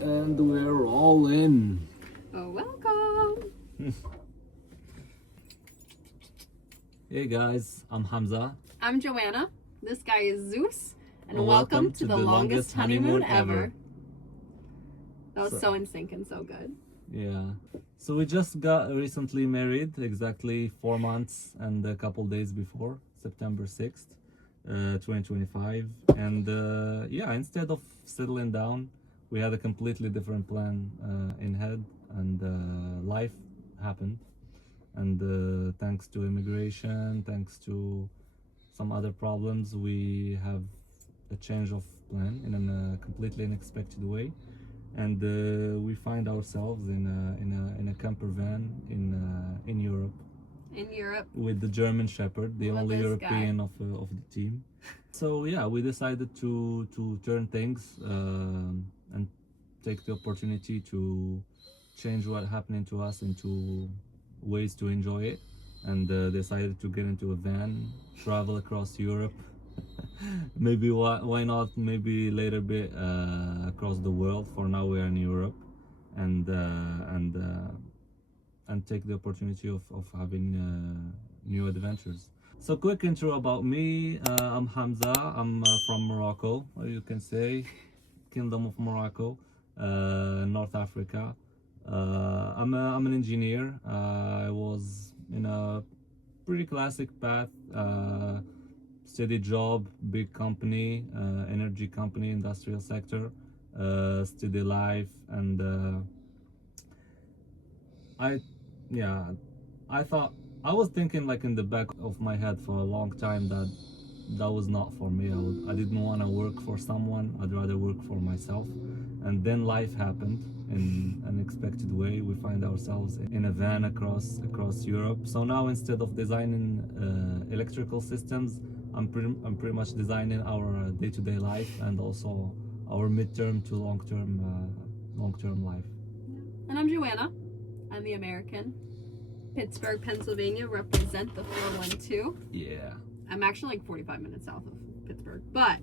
And we're all in. Oh, welcome. Hey guys, I'm Hamza. I'm Joanna. This guy is Zeus. And welcome to the longest honeymoon ever. That was so in sync and so good. Yeah. So we just got recently married, exactly 4 months and a couple days before, September 6th, 2025. And yeah, instead of settling down, we had a completely different plan in head, and life happened. And thanks to immigration, thanks to some other problems, we have a change of plan in a completely unexpected way, and we find ourselves in a camper van in Europe. In Europe. With the German Shepherd, the only European of the team. So yeah, we decided to turn things and take the opportunity to change what happening to us into ways to enjoy it, and decided to get into a van, travel across Europe. Maybe why not maybe later bit across the world. For now we are in Europe, and take the opportunity of having new adventures. So quick intro about me. I'm Hamza. I'm from Morocco, or you can say Kingdom of Morocco, North Africa. I'm an engineer. I was in a pretty classic path, steady job, big company, energy company, industrial sector, steady life, and I thought, I was thinking like in the back of my head for a long time that was not for me. I didn't want to work for someone. I'd rather work for myself. And then life happened in an unexpected way. We find ourselves in a van across Europe. So now instead of designing electrical systems, I'm pretty much designing our day-to-day life, and also our midterm to long-term life. And I'm Joanna. I'm the American. Pittsburgh, Pennsylvania, represent the 412. Yeah. I'm actually like 45 minutes south of Pittsburgh, but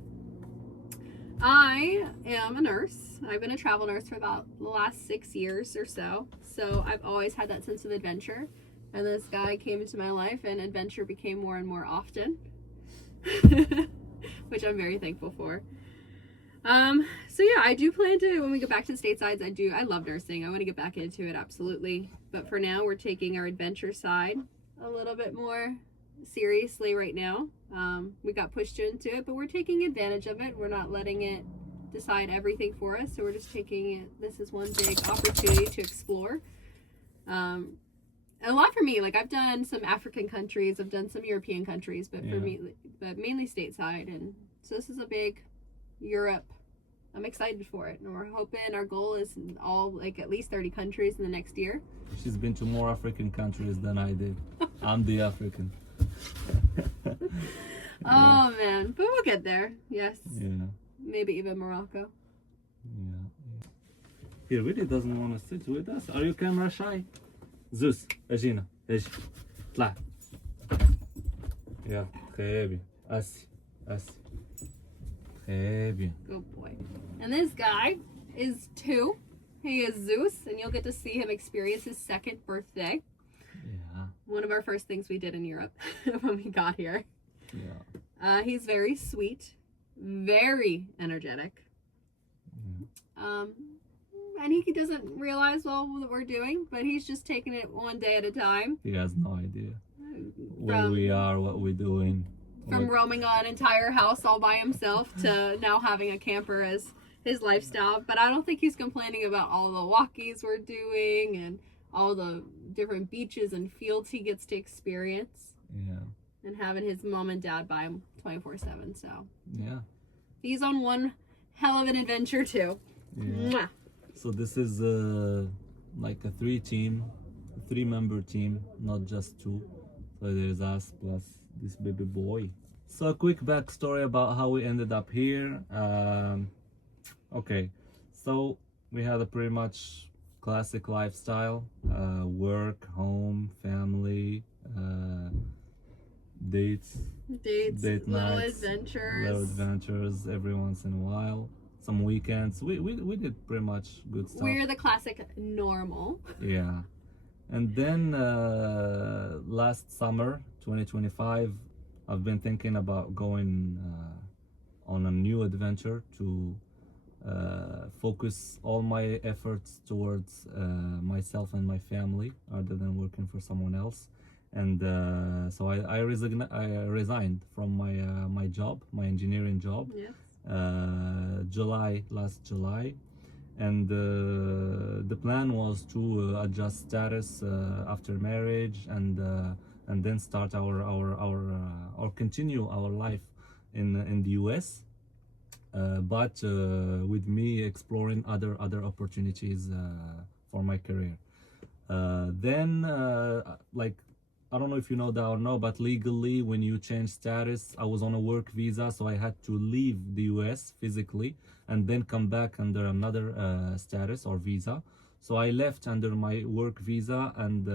I am a nurse. I've been a travel nurse for about the last 6 years or so. So I've always had that sense of adventure. And this guy came into my life, and adventure became more and more often, which I'm very thankful for. So yeah, I do plan to, when we get back to the statesides, I love nursing. I want to get back into it, absolutely. But for now, we're taking our adventure side a little bit more seriously right now. We got pushed into it, but we're taking advantage of it. We're not letting it decide everything for us. So we're just taking it. This is one big opportunity to explore. A lot for me, like I've done some African countries, I've done some European countries, but for me, but mainly stateside. And so this is a big Europe. I'm excited for it, and we're hoping, our goal is all like at least 30 countries in the next year. She's been to more African countries than I did. I'm the African. Oh man, but we'll get there. Yes. Yeah. Maybe even Morocco. Yeah. He really doesn't want to sit with us. Are you camera shy? Zeus, Agina, اجي طلع. Yeah, خيبي. أسي. خيبي. Good boy. And this guy is 2. He is Zeus, and you'll get to see him experience his 2nd birthday. Yeah. One of our first things we did in Europe when we got here. Yeah. He's very sweet, very energetic. And he doesn't realize well what we're doing, but he's just taking it one day at a time. He has no idea where we are, what we're doing. From roaming an entire house all by himself to now having a camper as his lifestyle. But I don't think he's complaining about all the walkies we're doing and all the different beaches and fields he gets to experience. Yeah. And having his mom and dad by him 24/7. So yeah, he's on one hell of an adventure too. Yeah. Mwah. So this is like a 3-member team, not just 2. So there's us plus this baby boy. So a quick backstory about how we ended up here. Okay, so we had a pretty much classic lifestyle, work, home, family, date little nights, adventures. little adventures every once in a while. some weekends. We did pretty much good stuff. We're the classic normal. Yeah. And then last summer, 2025, I've been thinking about going on a new adventure to focus all my efforts towards myself and my family rather than working for someone else. And so I resigned from my job, my engineering job, Yes. last July. And the plan was to adjust status after marriage and then start or continue our life in the US, but with me exploring other opportunities for my career. Then like, I don't know if you know that or no, but legally when you change status, I was on a work visa, so I had to leave the US physically and then come back under another status or visa. So I left under my work visa, and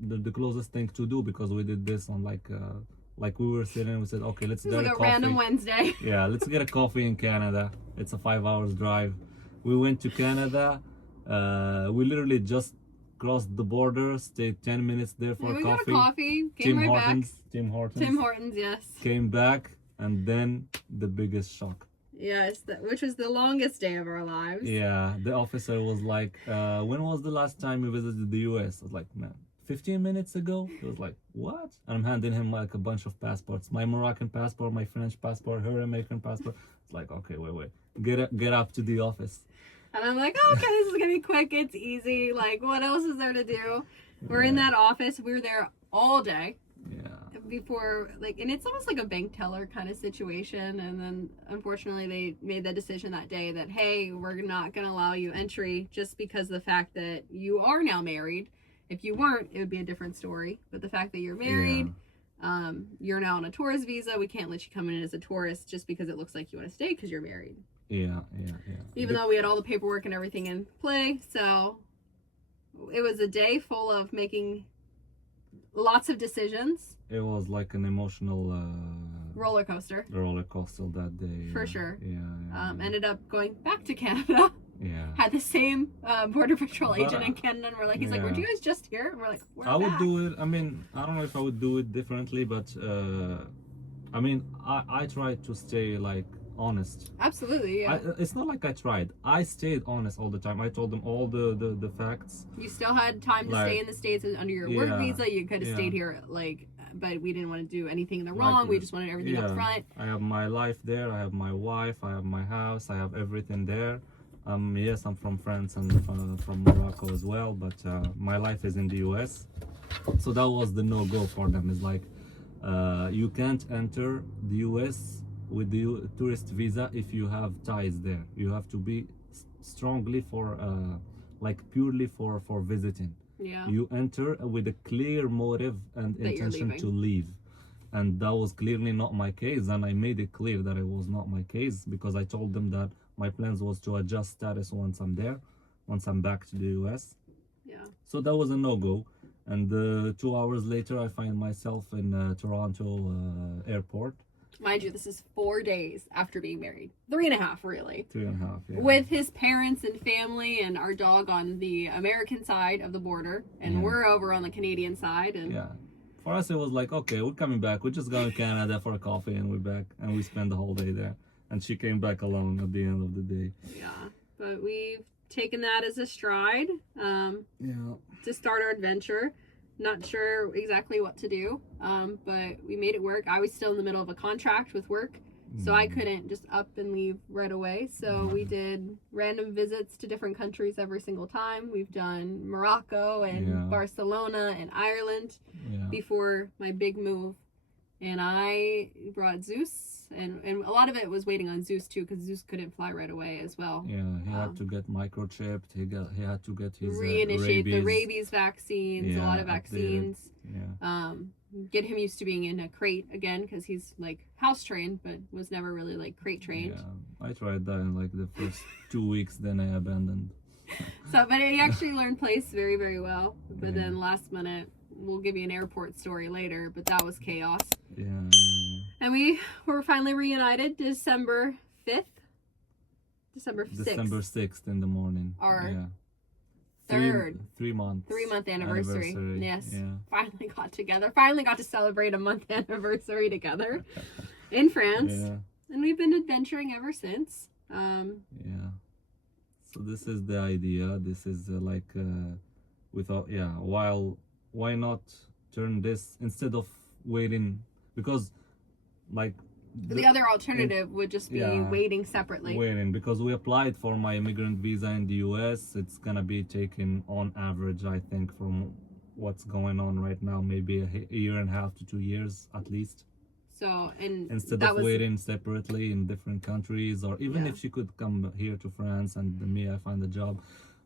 the closest thing to do, because we did this on like we were sitting, we said, okay, let's It get was a like a coffee. random Wednesday. Yeah, let's get a coffee in Canada. It's a 5 hours drive. We went to Canada. We literally just crossed the border, stayed 10 minutes there for We coffee. got a coffee, came right back. Tim Hortons. Tim Hortons, yes. Came back, and then the biggest shock. Yes, which was the longest day of our lives. Yeah, the officer was like, when was the last time you visited the US? I was like, man, 15 minutes ago. He was like, what? And I'm handing him like a bunch of passports, my Moroccan passport, my French passport, her American passport. It's like, okay, wait, get up to the office. And I'm like, oh, okay, this is gonna be quick, it's easy, like what else is there to do? We're in that office, we were there all day. Yeah. Before, like, and it's almost like a bank teller kind of situation, and then unfortunately they made the decision that day that, hey, we're not going to allow you entry just because of the fact that you are now married. If you weren't, it would be a different story, but the fact that you're married, you're now on a tourist visa, we can't let you come in as a tourist just because it looks like you want to stay because you're married. Yeah. Even though we had all the paperwork and everything in play. So it was a day full of making lots of decisions. It was like an emotional roller coaster that day. For sure. Yeah. Ended up going back to Canada. Yeah. Had the same border patrol agent in Canada, and we're like, he's like, weren't you guys just here? And we're like, we're I back. would do it. I mean, I don't know if I would do it differently, but I mean, I tried to stay like honest. Absolutely, yeah. It's not like I tried. I stayed honest all the time. I told them all the facts. You still had time to stay in the States under your work visa. You could have stayed here, like, but we didn't want to do anything in the wrong. We just wanted everything up front. I have my life there. I have my wife. I have my house. I have everything there. Yes, I'm from France and from Morocco as well, but my life is in the US. So that was the no-go for them. It's like, you can't enter the US with the tourist visa if you have ties there. You have to be strongly for like purely for visiting. Yeah. You enter with a clear motive and that intention to leave, and that was clearly not my case, and I made it clear that it was not my case, because I told them that my plans was to adjust status once I'm there, once I'm back to the US. Yeah. So that was a no-go. And 2 hours later I find myself in Toronto airport. Mind you, this is 4 days after being married. 3.5, really. 3.5, yeah. With his parents and family and our dog on the American side of the border, and we're over on the Canadian side. And yeah, for us it was like, okay, we're coming back. We're just going to Canada for a coffee, and we're back, and we spent the whole day there. And she came back alone at the end of the day. Yeah, but we've taken that as a stride to start our adventure. Not sure exactly what to do, but we made it work. I was still in the middle of a contract with work, so I couldn't just up and leave right away. So we did random visits to different countries every single time. We've done Morocco and Barcelona and Ireland before my big move. And I brought Zeus, and a lot of it was waiting on Zeus too, because Zeus couldn't fly right away as well. Yeah, he had to get microchipped. He had to get his reinitiate the rabies vaccines, a lot of vaccines. Yeah. Get him used to being in a crate again, because he's like house trained, but was never really like crate trained. Yeah, I tried that in like the first 2 weeks, then I abandoned. So, but he actually learned place very, very well. But then last minute, we'll give you an airport story later, but that was chaos. Yeah. And we were finally reunited December 5th. December 6th. December 6th in the morning. Our yeah. third 3 months. 3-month anniversary. Yes. Yeah. Finally got together. Finally got to celebrate a month anniversary together in France. Yeah. And we've been adventuring ever since. Yeah. So this is the idea. This is without, why not turn this instead of waiting, because like the other alternative would just be waiting separately. Waiting, because we applied for my immigrant visa in the US. It's gonna be taken on average, I think, from what's going on right now, maybe a year and a half to 2 years at least. So, and instead of waiting separately in different countries, or even if she could come here to France and me, I find a job.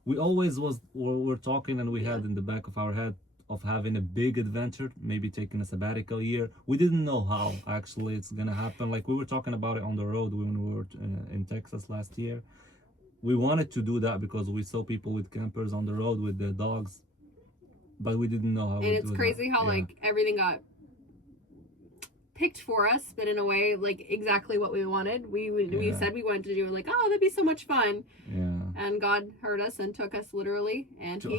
We always were talking, and we had in the back of our head of having a big adventure, maybe taking a sabbatical year. We didn't know how actually it's gonna happen. Like, we were talking about it on the road when we were in Texas last year. We wanted to do that because we saw people with campers on the road with their dogs, but we didn't know how. And it's crazy how like everything got picked for us, but in a way like exactly what we wanted. We said we wanted to do it, like, oh, that'd be so much fun. And God heard us and took us literally, and He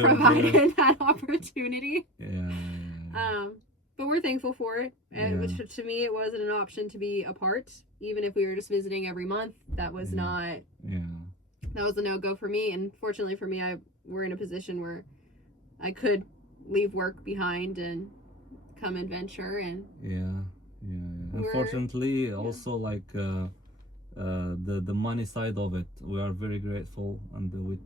provided that opportunity. But we're thankful for it, and which to me it wasn't an option to be apart, even if we were just visiting every month. That was not. That was a no-go for me, and fortunately for me, we're in a position where I could leave work behind and come adventure. And unfortunately also like the money side of it, we are very grateful, and we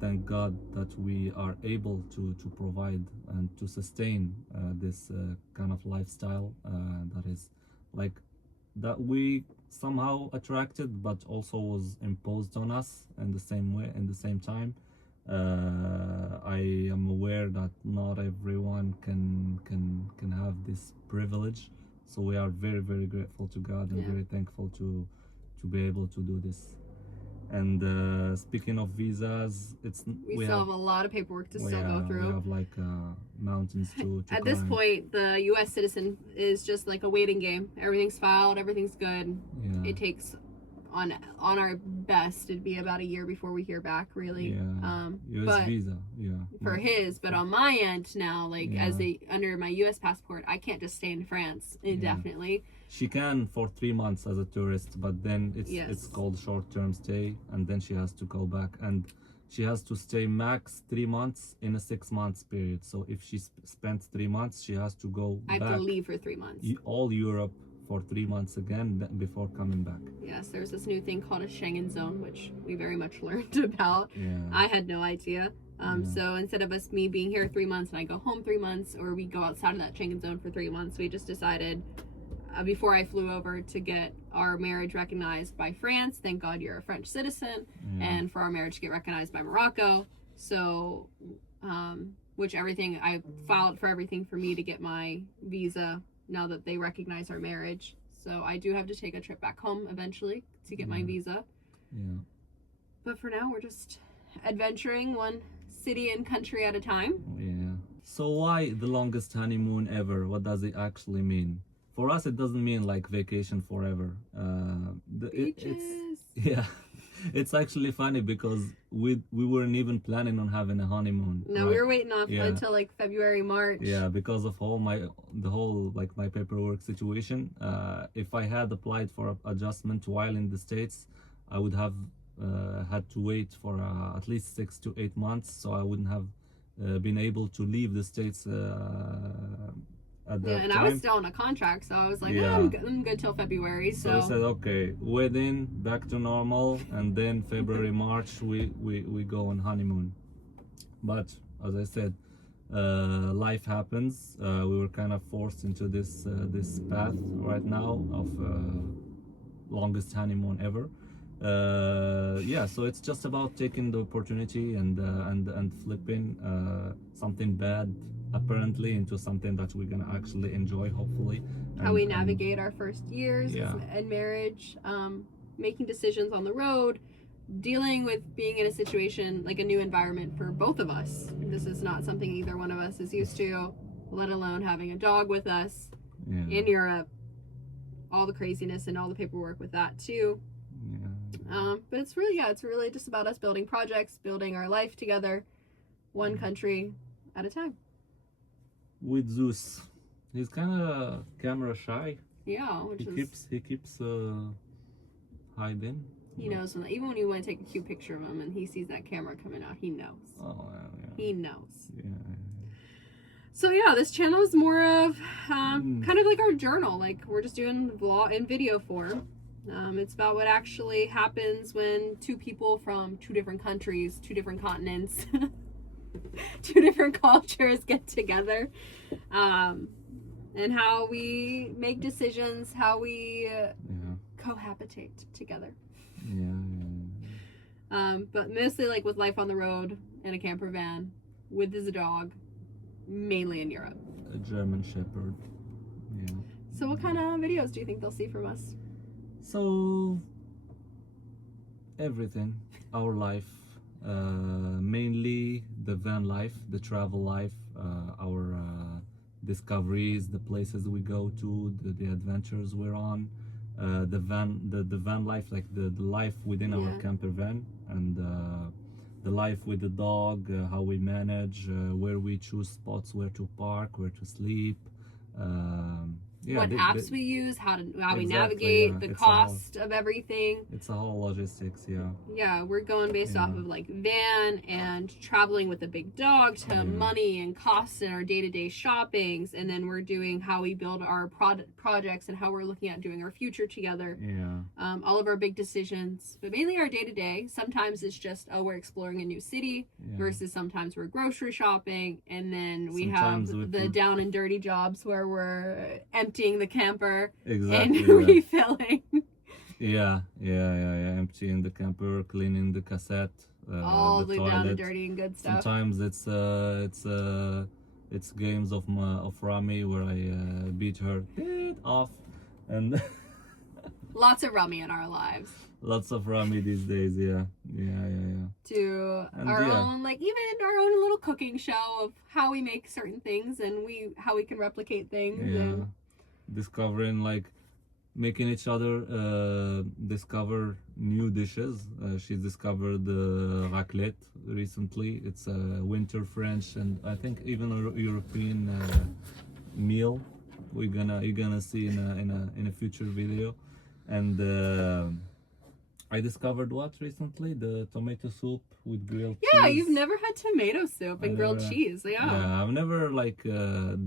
thank God that we are able to provide and to sustain this kind of lifestyle that is like that we somehow attracted, but also was imposed on us in the same way, in the same time. I am aware that not everyone can have this privilege, so we are very, very grateful to God and very thankful to be able to do this. And speaking of visas, we still have a lot of paperwork to still go through. We have like mountains to At climb. this point, the U.S. citizen is just like a waiting game. Everything's filed, everything's good. It takes on our best, it'd be about a year before we hear back, really. US visa, for his, but on my end now, like under my U.S. passport, I can't just stay in France indefinitely. She can for 3 months as a tourist, but then it's called short-term stay, and then she has to go back, and she has to stay max 3 months in a 6 months period. So if she spent 3 months, she has to go back. I have to leave for 3 months. All Europe for 3 months again before coming back. Yes, there's this new thing called a Schengen zone, which we very much learned about. I had no idea. So instead of me being here 3 months and I go home 3 months, or we go outside of that Schengen zone for 3 months, we just decided before I flew over to get our marriage recognized by France. Thank God you're a French citizen. And for our marriage to get recognized by Morocco. So, which everything, I filed for everything for me to get my visa now that they recognize our marriage. So I do have to take a trip back home eventually to get my visa. But for now, we're just adventuring one city and country at a time. So why the longest honeymoon ever? What does it actually mean? For us, it doesn't mean like vacation forever. It's actually funny because we weren't even planning on having a honeymoon. No, we were waiting off until like February, March. Because of the whole my paperwork situation. If I had applied for adjustment while in the States, I would have had to wait for at least 6 to 8 months, so I wouldn't have been able to leave the States at that time. I was still on a contract, so I was like, I'm good till February. So I said, okay, wedding, back to normal, and then February, March, we go on honeymoon. But as I said, life happens. We were kind of forced into this path right now of longest honeymoon ever. So it's just about taking the opportunity and flipping something bad apparently into something that we're gonna actually enjoy, hopefully. How we navigate our first years in marriage, making decisions on the road, dealing with being in a situation like a new environment for both of us. This is not something either one of us is used to, let alone having a dog with us in Europe, all the craziness and all the paperwork with that too. But it's really just about us building projects, building our life together, one country at a time. With Zeus, he's kind of camera shy. Yeah, He keeps hiding. He knows even when you want to take a cute picture of him and he sees that camera coming out, he knows. Oh yeah. He knows. Yeah. So yeah, this channel is more of kind of like our journal. Like we're just doing vlog in video form. It's about what actually happens when two people from two different countries, two different continents, two different cultures get together, and how we make decisions, how we cohabitate together. But mostly like with life on the road in a camper van with his dog, mainly in Europe. A German Shepherd. Yeah. So what kind of videos do you think they'll see from us? So everything, our life, mainly the van life, the travel life, our discoveries, the places we go to, the adventures we're on, the van life, like the life within our camper van, and the life with the dog, how we manage, where we choose spots, where to park, where to sleep. What apps we use, how we navigate, the cost of everything. It's a whole logistics, Yeah, we're going based off of like van and traveling with a big dog to money and costs in our day-to-day shoppings, and then we're doing how we build our projects and how we're looking at doing our future together. All of our big decisions, but mainly our day-to-day. Sometimes it's just we're exploring a new city versus sometimes we're grocery shopping, and then we have the down and dirty jobs where we're emptying the camper and refilling. Emptying the camper, cleaning the cassette, all the the toilet. down and dirty and good stuff. Sometimes it's games of Rami where I beat her head off, and lots of rummy in our lives. Lots of Rami these days, To our own, like even our own little cooking show of how we make certain things and how we can replicate things. And discovering, like, making each other discover new dishes. She's discovered raclette recently. It's a winter French and I think even a European meal. You're gonna see in a future video. And I discovered what recently? The tomato soup with grilled cheese. Yeah, you've never had tomato soup and grilled cheese. Yeah, I've never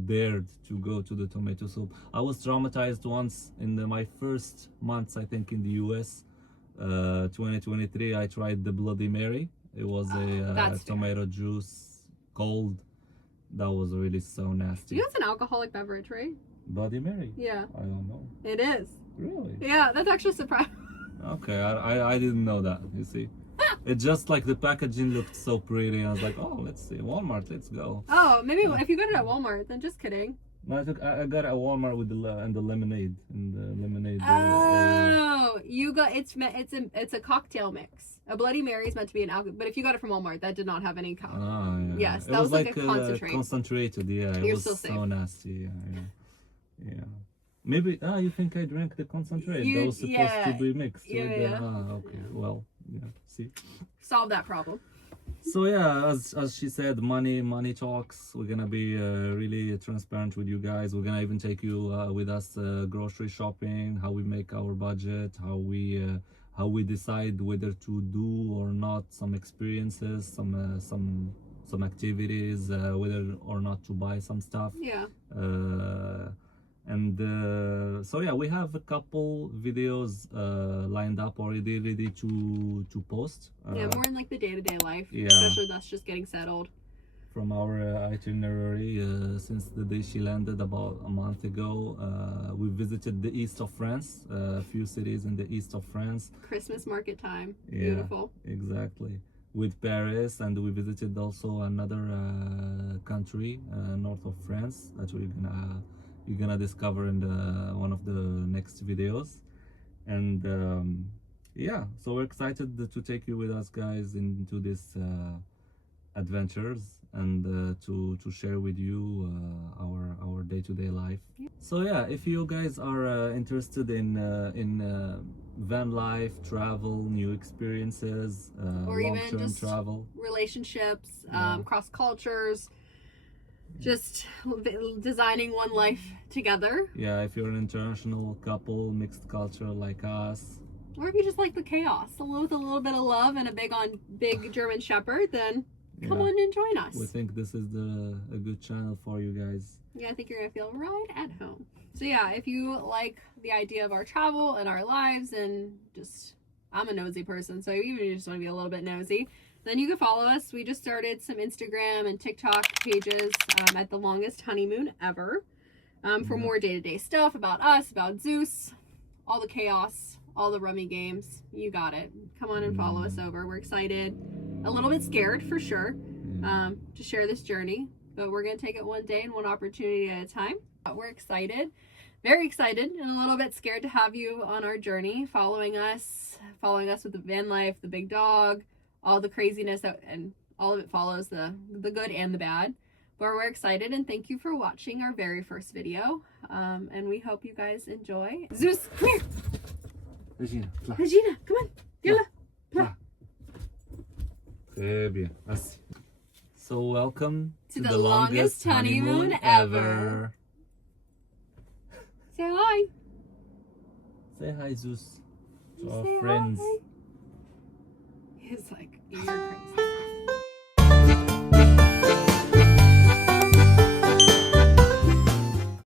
dared to go to the tomato soup. I was traumatized once in my first months, I think, in the US. 2023, I tried the Bloody Mary. It was a tomato juice, cold. That was really so nasty. You know it's an alcoholic beverage, right? Bloody Mary? Yeah. I don't know. It is. Really? Yeah, that's actually surprising. Okay, I didn't know that, you see. It just like the packaging looked so pretty. I was like, oh, let's see, Walmart, let's go. Oh, maybe if you got it at Walmart, then just kidding. No, I got it at Walmart with the lemonade You got it's a cocktail mix. A Bloody Mary is meant to be an alcohol, but if you got it from Walmart, that did not have any alcohol. Yes, that was like a concentrate. Concentrated, yeah. You're it was still safe. So nasty, yeah. Maybe you think I drank the concentrate that was supposed to be mixed with okay. Well, see. Solve that problem. So as she said, money talks. We're gonna be really transparent with you guys. We're gonna even take you with us grocery shopping, how we make our budget, how we decide whether to do or not some experiences, some activities, whether or not to buy some stuff. We have a couple videos lined up already, ready to post. More in like the day-to-day life, especially that's just getting settled. From our itinerary, since the day she landed about a month ago, we visited the east of France, a few cities in the east of France. Christmas market time, beautiful. Exactly. With Paris, and we visited also another country north of France that you're gonna discover in one of the next videos. And so we're excited to take you with us, guys, into this adventures and to share with you our day-to-day life. So yeah, if you guys are interested in van life, travel, new experiences, Or even long-term just travel, relationships, Yeah. cross cultures, just designing one life together. yeah, if you're an international couple, mixed culture like us, Or if you just like the chaos, with a little bit of love and a big German Shepherd, then come yeah, on and join us. we think this is a good channel for you guys. Yeah, I think you're gonna feel right at home. So yeah, if you like the idea of our travel and our lives, and just, I'm a nosy person, so even if you just want to be a little bit nosy, then you can follow us. We just started some Instagram and TikTok pages at the Longest Honeymoon Ever for more day-to-day stuff about us, about Zeus, all the chaos, all the rummy games. You got it. Come on and follow us over. We're excited, a little bit scared for sure, to share this journey, but we're gonna take it one day and one opportunity at a time. We're excited, very excited, and a little bit scared to have you on our journey, following us with the van life, the big dog, all the craziness and all of it follows, the good and the bad. But we're excited, and thank you for watching our very first video, and we hope you guys enjoy. Zeus, come here. Regina, pla. Regina, come on. Yalla. Pla. Très bien. Merci. So welcome To the longest honeymoon ever. Say hi. Say hi, Zeus, to Say our hi. friends.